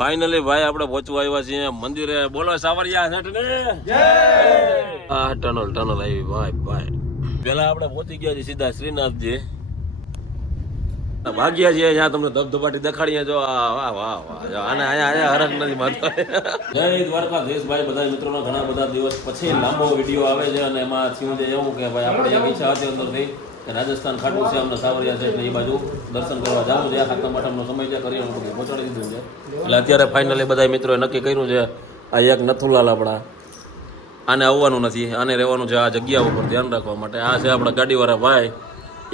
Finally ભાઈ આપણે પહોંચવા આવ્યા છીએ મંદિરે. બોલો સાવરિયા શેઠને જય. આ ટનલ આવી ભાઈ. પેલા આપણે પહોંચી ગયા છીએ સીધા શ્રીનાથજી. ભાગ્યા છીએ જ્યાં તમને ધબધબાટી દેખાડીએ. જો વાહ વાહ વાહ આને અહીંયા હરખ નથી માનતો. જય દ્વારકાધીશ ભાઈ. બધા મિત્રોનો ઘણા બધા દિવસ પછી લાંબો વિડીયો આવે છે અને એમાં થયું છે એવું કે ભાઈ આપણે એક ઈચ્છા હતી અંદરથી કે રાજસ્થાન ખાટું છે અમને સાવરિયા છે એટલે એ બાજુ દર્શન કરવા જવું છે. હાથમ આઠમનો સમય છે કરી બધું પહોંચાડી દીધું છે. એટલે અત્યારે ફાઇનલી બધા મિત્રોએ નક્કી કર્યું છે આ એક નથુલાલ આપણા આને આવવાનું નથી, આને રહેવાનું છે આ જગ્યા ઉપર ધ્યાન રાખવા માટે. આ છે આપણા ગાડીવાળા ભાઈ.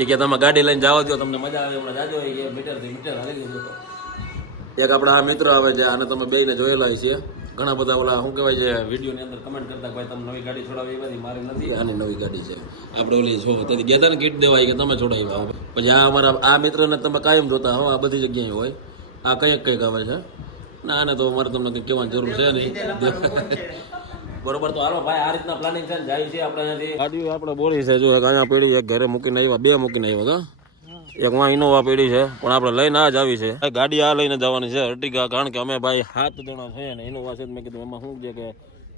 એ કે તમે ગાડી લઈને જાઓ દો તમને મજા આવે હમણાં જાજો. એ મીટરથી મીટર હાલી ગયું. એક આપણા આ મિત્ર આવે છે આને તમે બેને જોયેલા છે. ઘણા બધા ઓલા શું કહેવાય છે વિડીયોની અંદર કમેન્ટ કરતા ભાઈ તમે નવી ગાડી છોડાવી એમાંથી મારી નથી, આની નવી ગાડી છે. આપણે ઓલી છો તેથી ગયા હતા ને કીટ દેવાય કે તમે છોડાવી. પછી આ અમારા આ મિત્રને તમે કાયમ જોતા હો આ બધી જગ્યાએ હોય. આ કંઈક આવે છે ના આને તો અમારે તમને કંઈક કહેવાની જરૂર છે નહીં. બરોબર તો હાલો ભાઈ આ રીતના પ્લાનિંગ છે ને જાય છે આપણે અહીંયાથી. ગાડીઓ આપણે બોલી છે જો એક અહીંયા પડી એક ઘરે મૂકીને આવ્યા, બે મૂકીને આવ્યા હતા. એક માં ઇનોવા પડી છે પણ આપણે લઈને આ જ આવી છે. ગાડી આ લઈને જવાની છે અર્ટિગા, કારણ કે અમે ભાઈ 7 જણા છીએ ને ઇનોવા છે. મેં કીધું એમાં શું છે કે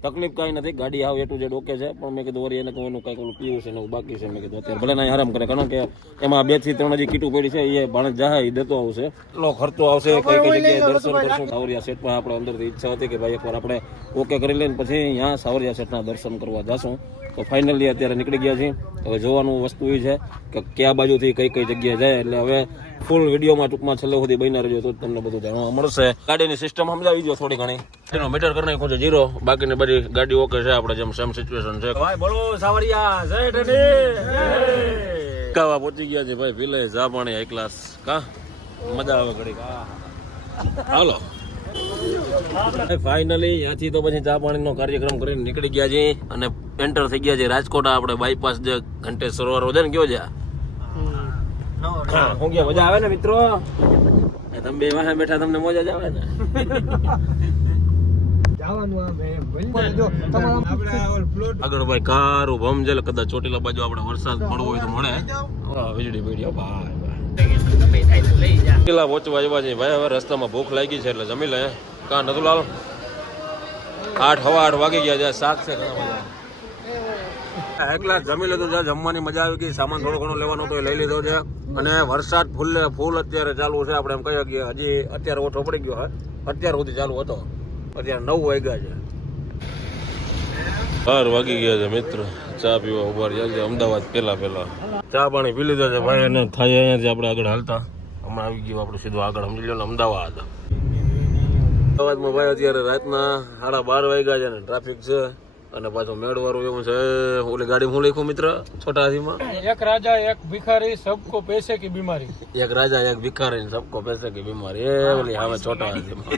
તકલીફ કાંઈ નથી, ગાડી આવ એટલું જે ડોકે છે. પણ મેં કીધું વળી એને કહું એનું કાંઈક ઓલું પીવું છે ને એવું બાકી છે. મેં કીધું અત્યારે ભલે ના આરામ કરે, કારણ કે એમાં 2 થી 3 હજી કીટું પડી છે એ ભાણે જાય એ દેતો આવશે. એટલો ખર્ચો આવશે કઈ કઈ જગ્યાએ દર્શન કરશું. સાવરિયા સેટ પણ આપણે અંદરથી ઈચ્છા હતી કે ભાઈ એકવાર આપણે ઓકે કરી લઈને પછી અહીંયા સાવરિયા સેટના દર્શન કરવા જશું. તો ફાઇનલી અત્યારે નીકળી ગયા છીએ. હવે જોવાનું વસ્તુ એ છે કે કયા બાજુથી કઈ કઈ જગ્યાએ જાય. એટલે હવે ફૂલ વિડીયોમાં ટૂંકમાં છેલ્લે સુધી બન્યા રહેજો તો તમને બધું જાણવા મળશે. ગાડીની સિસ્ટમ સમજાવી દો થોડી ઘણી. એનો મીટર કરી નાખો છે 0, બાકીની બધી ગાડી ઓકે છે આપણે જેમ સેમ સિચ્યુએશન છે. ભાઈ બોલો સાવરિયા શેઠની કાવા પહોંચી ગયા છે ભાઈ. પીલે ચા પાણી હાઈ ક્લાસ કા મજા આવે ઘડી. હાલો ફાઇનલી ત્યાંથી તો પછી ચા પાણીનો કાર્યક્રમ કરીને નીકળી ગયા છે અને એન્ટર થઈ ગયા છે રાજકોટ. આપણે બાયપાસ જે ઘંટેશ્વર સરોવર છે ને કયો છે હું કે મજા આવે ને મિત્રો? તમે બે વાહે બેઠા તમને મજા જ આવે ને? આગળ ભાઈ કારું ભમજલ કદાચ ચોટીલા બાજુ આપણે વરસાદ પડવો હોય તો મળે. વીજળી પડી ભાઈ ચોટીલા પહોંચવા આવ્યા છે ભાઈ. હવે રસ્તામાં ભૂખ લાગી છે એટલે જમી લે. કાં નથુલાલ 8 સવા 8 વાગી ગયા છે. શાક છે એકલા જમી લીધું છે. જમવાની મજા આવી ગઈ. સામાન થોડો ઘણો લેવાનો તો લઈ લીધો છે. અને વરસાદ ફૂલ અત્યારે ચાલુ છે. આપણે એમ કહીએ કે હજી અત્યારે ઓછો પડી ગયો. અત્યાર સુધી ચાલુ હતો. અત્યારે 9 વાગ્યા છે. 12 વાગી ગયા છે મિત્ર. ચા પીવા ઉભા રહ્યા છે અમદાવાદ. પેલા ચા પાણી પી લીધા છે ભાઈ. અને થાય અહીંયાથી આપણે આગળ હાલતા હમણાં આવી ગયું આપણે સીધું આગળ સમજી લો ને અમદાવાદ. અમદાવાદમાં ભાઈ અત્યારે રાતના 12:30 વાગ્યા છે ને ટ્રાફિક છે. અને પાછું મેળવાળું એવું છે. ઓલી ગાડી હું લખ્યું મિત્ર છોટા હાથીમાં? એક રાજા એક ભિખારી સબકો પૈસે કી બીમારી. એક રાજા એક ભિખારી સબકો પૈસે કી બીમારી. એ ઓલી હવે છોટા હાથીમાં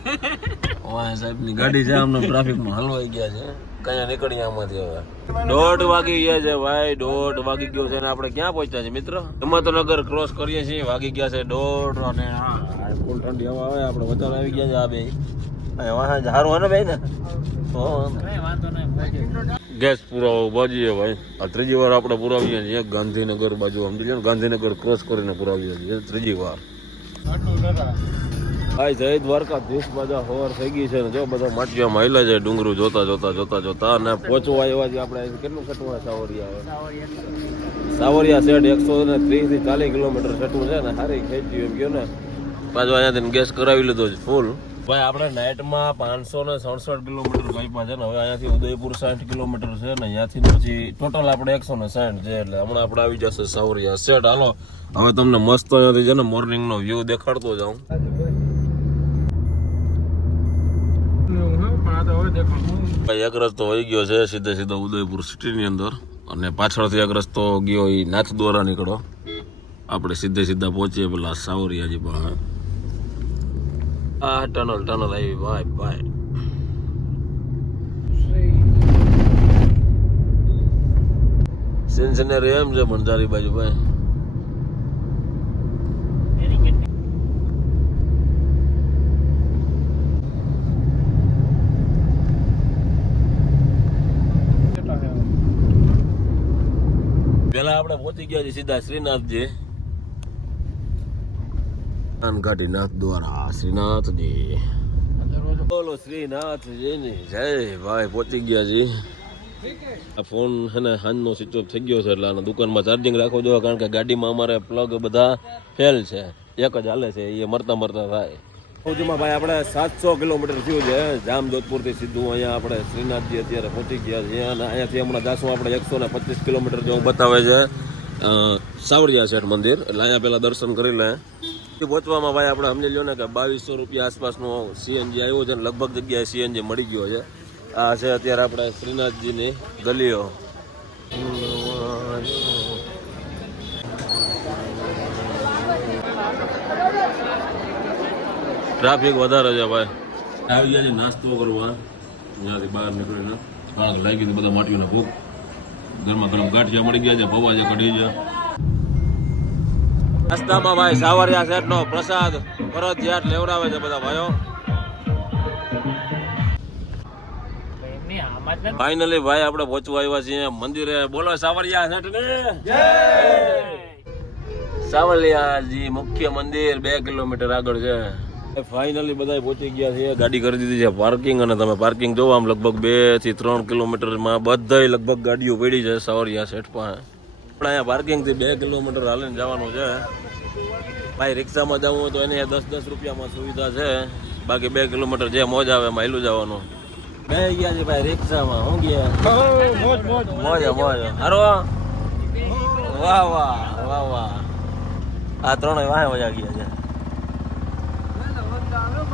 વાહ સાહેબની ગાડી છે. આમને ટ્રાફિકમાં હલવાઈ ગયા છે. કયા નીકળી આમાંથી હવે 1:30 વાગી ગયા છે ભાઈ. 1:30 વાગી ગયો છે. અને આપણે ક્યાં પહોંચ્યા છે મિત્ર? હિંમતનગર ક્રોસ કરીએ છીએ. વાગી ગયા છે 1:30 અને ફૂલ ઠંડી હવા આવે. આપણે વચાર આવી ગયા છે આ બે. સારું ને ભાઈ ને ગેસ પુરાવો બાજીએ ભાઈ. આ 3જી વાર આપણે પુરાવીએ છીએ ગાંધીનગર બાજુ. સમજી લો ને ગાંધીનગર ક્રોસ કરીને પુરાવીએ છીએ 3જી વાર. ભાઈ જય દ્વારકાધીશ. બધા સવાર થઈ ગઈ છે ને જો બધા માટીયા માયલા છે ડુંગરું જોતા અને પહોંચવા એવા છે આપણે. કેટલું સટવા સાવરિયા સાવરિયા સેટ 130 થી 40 કિલોમીટર સટવું છે ને. સારી ખેંચ્યું એમ કહો ને. પાછો અહીંયાથી ગેસ કરાવી લીધો છે ફૂલ. ભાઈ આપણે નાઇટમાં 567 કિલોમીટર બાઈકમાં છે ને. હવે અહીંયાથી ઉદયપુર 60 કિલોમીટર છે ને. અહીંયાથી પછી ટોટલ આપણે 160 છે. એટલે હમણાં આપણે આવી જશે સાવરિયા સેટ. હાલો હવે તમને મસ્ત અહીંયાથી છે ને મોર્નિંગનો વ્યૂ દેખાડતો જાઉં. ભાઈ એક રસ્તો વહી ગયો છે સીધો ઉદયપુર સિટીની અંદર. અને પાછળથી એક રસ્તો ગયો એ નાથ દ્વારા નીકળો. આપણે સીધા પહોંચીએ પેલા સાવરિયાજી પાસે. આ ટનલ આવી ભાઈ. સિન્સિનેરી એમ છે ભંડારી બાજુ ભાઈ. પેલા આપણે પહોંચી ગયા છીએ સીધા શ્રીનાથજી. ઘાટી નાથ દ્વારા શ્રીનાથજી બોલો શ્રીનાથજીની જય ભાઈ, પહોંચી ગયા જી. આ ફોન છે ને હાંજનો સ્વિચ ઓફ થઈ ગયો છે એટલે આને દુકાનમાં ચાર્જિંગ રાખવો જોઈએ, કારણ કે ગાડીમાં અમારે પ્લગ બધા ફેલ છે, એક જ હાલે છે, એ મરતા થાય. સૌજીમાં ભાઈ આપણે 700 કિલોમીટર થયું છે જામજોધપુરથી સીધું અહીંયા આપણે શ્રીનાથજી અત્યારે પહોંચી ગયા છીએ, અને અહીંયાથી હમણાં જાશું આપણે 125 કિલોમીટર જેવું બતાવે છે સાવરિયા શેઠ મંદિર, એટલે અહીંયા પહેલાં દર્શન કરી લે. પહોંચવામાં ભાઈ આપણે સમજી લો ને કે 2200 રૂપિયા આસપાસનો સીએનજી આવ્યો છે, અને લગભગ જગ્યાએ સીએનજી મળી ગયો છે. આ છે અત્યારે આપણે શ્રીનાથજીની ગલીઓ. ટ્રાફિક વધારે છે ભાઈ. આવી ગયા છે નાસ્તો કરવા, ત્યાંથી બહાર નીકળીને કારણ કે લાગી બધા માટીઓને ભૂખ. ગરમા ગરમ ગાંઠિયા મળી ગયા છે, પૌવા છે, કઢી છે. રસ્તામાં ભાઈ સાવરિયા શેઠનો પ્રસાદ ફરજિયાત લેવડાવે છે બધા ભાઈઓ. ફાઇનલી ભાઈ આપણે પહોંચવા આવ્યા છીએ મંદિરે. બોલો સાવરિયા શેઠને જય. સાવરિયાજી મુખ્ય મંદિર 2 કિલોમીટર આગળ છે. ફાઇનલી બધા પહોંચી ગયા છે. ગાડી કરી દીધી છે પાર્કિંગ, અને તમે પાર્કિંગ જોવો આમ લગભગ 2 થી 3 કિલોમીટરમાં બધા લગભગ ગાડીઓ પડી છે સાવરિયા શેઠ પાસે. આપણે અહીંયા પાર્કિંગથી 2 કિલોમીટર હાલીને જવાનું છે ભાઈ. રિક્ષામાં જવું હોય તો એને 10 રૂપિયામાં સુવિધા છે, બાકી 2 કિલોમીટર જે મોજ આવે એમાં હેલું જવાનું. બે ગયા છે ભાઈ રિક્ષામાં. હું ગયા મોજ હારો. વાહ વાહ વાહ વાહ. આ ત્રણેય વાહે વજા ગયા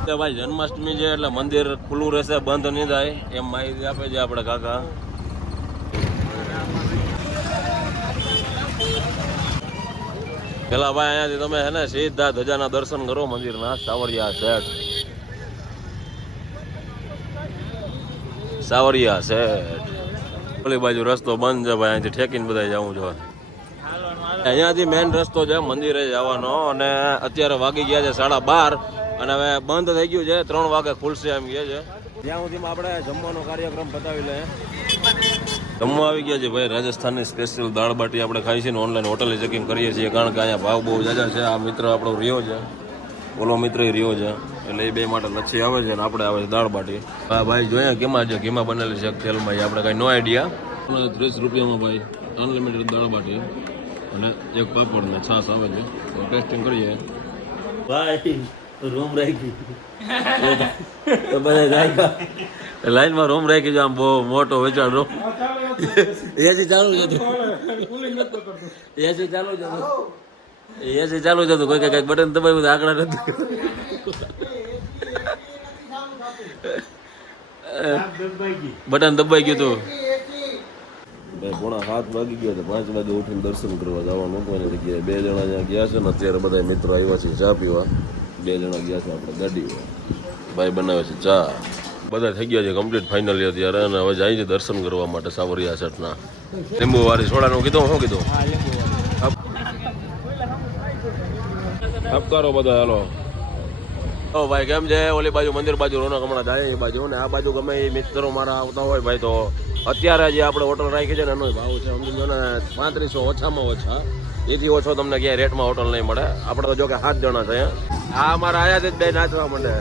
છે ભાઈ. જન્માષ્ટમી છે એટલે મંદિર ખુલ્લું રહેશે, બંધ નહીં થાય એમ માહિતી આપે છે આપણે કાકા. પેલા ભાઈ અહીંયાથી તમે હે ને સીધા ધજાના દર્શન કરો મંદિરના. સાવરિયા શેઠ, સાવરિયા શેઠ. ઓલી બાજુ રસ્તો બંધ છે ભાઈ, અહીંથી ઠેકીને બધા જવું છે. અહીંયાથી મેઇન રસ્તો છે મંદિરે જવાનો, અને અત્યારે વાગી ગયા છે 12:30, અને હવે બંધ થઈ ગયું છે. 3 વાગે ખુલશે એમ કહે છે. ત્યાં સુધીમાં આપણે જમવાનો કાર્યક્રમ બતાવી લે. જમવા આવી ગયા છે ભાઈ. રાજસ્થાનની સ્પેશિયલ દાળ બાટી આપણે ખાઈ છીએ ને ઓનલાઈન હોટલે ચેકિંગ કરીએ છીએ, કારણ કે અહીંયા ભાવ બહુ જાજા છે. આ મિત્ર આપણો રહ્યો છે, ઓલો મિત્ર રહ્યો છે, એટલે એ બે માટે લચ્છી આવે છે, અને આપણે આવે છે દાળ બાટી. હા ભાઈ જોઈએ કેમાં છે, કેમાં બનેલી છે તેલમાં, આપણે કાંઈ નો આઈડિયા. 30 રૂપિયામાં ભાઈ અનલિમિટેડ દાળ બાટી અને એક પાપડ ને છાશ આવે છે. તો ટેસ્ટિંગ કરીએ ભાઈ. રૂમ રાખી તો બધા જાય લાઈનમાં રૂમ રાખી છે. આમ બહુ મોટો વેચાણ રૂમ. એસી ચાલુ જ હતું, એસી ચાલુ જ હતું, એસી ચાલુ જ હતું. કોઈ કઈક બટન દબાવ્યું તો આંકડા નથી. બટન દબાઈ ગયું હતું ભાઈ. 7:30 વાગી ગયા છે. 5 વાગે ઉઠીને દર્શન કરવા જવાનું હતું એની જગ્યાએ. 2 જણા ત્યાં ગયા છે ને અત્યારે બધા મિત્રો આવ્યા છે ચા પીવા. 2 જણા ગયા છે આપણે ગાડી. ભાઈ બનાવે છે ચા. બધા થઈ ગયા છે કમ્પ્લીટ ફાઇનલી અત્યારે, અને હવે જાય છે દર્શન કરવા માટે સાવરિયા શેઠના. લીંબુ વાળી સોડાનું કીધું, શું કીધું? આપકારો બધા. હાલો ઓ ભાઈ, કેમ છે? ઓલી બાજુ મંદિર બાજુ રોનક હમણાં જાય એ બાજુ, ને આ બાજુ ગમે એ મિત્રો મારા આવતા હોય ભાઈ, તો અત્યારે જે આપણે હોટલ રાખી છે ને એનો ભાવ છે સમજી લો ને 3500 ઓછામાં ઓછા. એથી ઓછો તમને ક્યાંય રેટમાં હોટલ નહીં મળે. આપણે તો જો કે 7 જણા છે. આ અમારા આયાથી જ બે નાચવા માંડે.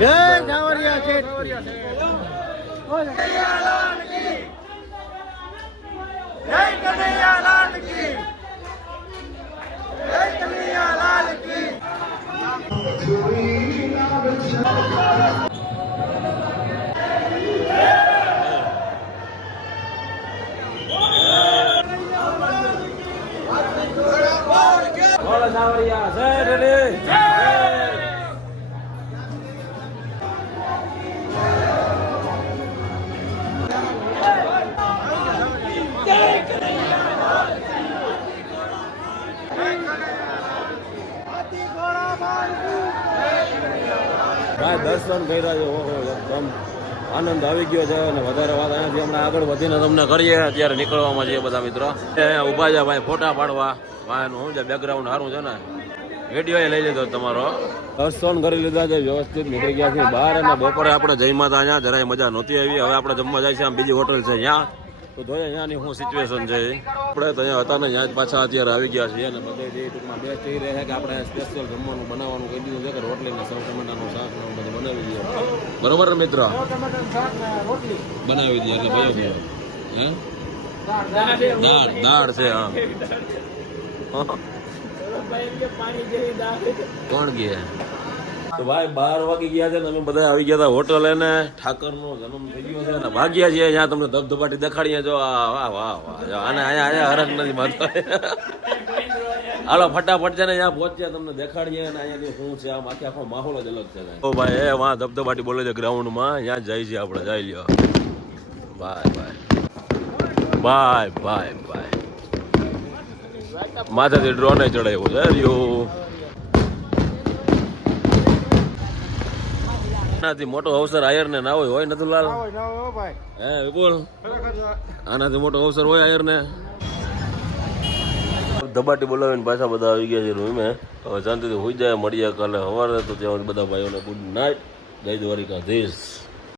જય સાવરિયા શેઠ. જય કનૈયાલાલ કી. જય કનૈયાલાલ કી. બોલો સાવરિયા શેઠ. ભાઈ દર્શન કર્યા છે. ઓહો એકદમ આનંદ આવી ગયો છે અને વધારે વાત અહીંયાથી હમણાં આગળ વધીને તમને કરીએ અત્યારે નીકળવામાં છીએ બધા મિત્રો અહીંયા ઊભા છે ભાઈ ફોટા પાડવા ભાઈનું શું છે બેકગ્રાઉન્ડ સારું છે ને વિડીયો લઈ લીધો તમારો દર્શન કરી લીધા છે વ્યવસ્થિત નીકળી ગયા છે બહાર અને બપોરે આપણે જઈ માતા અહીંયા જરાય મજા નહોતી આવી હવે આપણે જમવા જાય છે આમ બીજી હોટલ છે ત્યાં તો જોઈએ અહીંયાની શું સિચ્યુએશન છે આપણે તો અહીંયા હતા ને ત્યાં જ પાછા અત્યારે આવી ગયા છીએ અને બધે જે ટૂંકમાં બેસ્ટ એ રહે છે કે આપણે સ્પેશિયલ જમવાનું બનાવવાનું કહી દીધું છે કે રોટલીને સૌ ટમેટાનું શાક ને બધું બનાવી દઈએ બરોબર ને મિત્ર બનાવી દઈએ એટલે ભાઈઓ હે દાળ છે હા કોણ ગયા તો ભાઈ 12 વાગી ગયા છે ને અમે બધા આવી ગયા હતા હોટલ એને ઠાકરનો જન્મ થઈ ગયો છે અને ભાગ્યા છીએ અહીંયા તમને ધબધબાટી દેખાડીએ જો વાહ વાહ વાહ અને અહીંયા હરખ નથી મારતો હાલો ફટાફટ છે ને અહીંયા પહોંચ્યા તમને દેખાડીએ અને અહીંયાથી શું છે આમ આખો માહોલ જ અલગ છે ઓ ભાઈ એ વાહ ધબધબાટી બોલે છે ગ્રાઉન્ડમાં ત્યાં જાય છે આપણે જઈ લ્યો બાય બાય બાય બાય બાય માથાથી ડ્રોને ચડાવ્યો છે રિયો આનાથી મોટો અવસર આયર ને ના હોય નથી લાલ હે વિપુલ આનાથી મોટો અવસર હોય આયર ને ધબાટી બોલાવીને પાછા બધા આવી ગયા છે રૂમે હવે શાંતિથી હોઈ જાય મળીએ કાલે સવારે તો ત્યાં બધા ભાઈઓને ગુડ નાઇટ જય દ્વારિકાધીશ.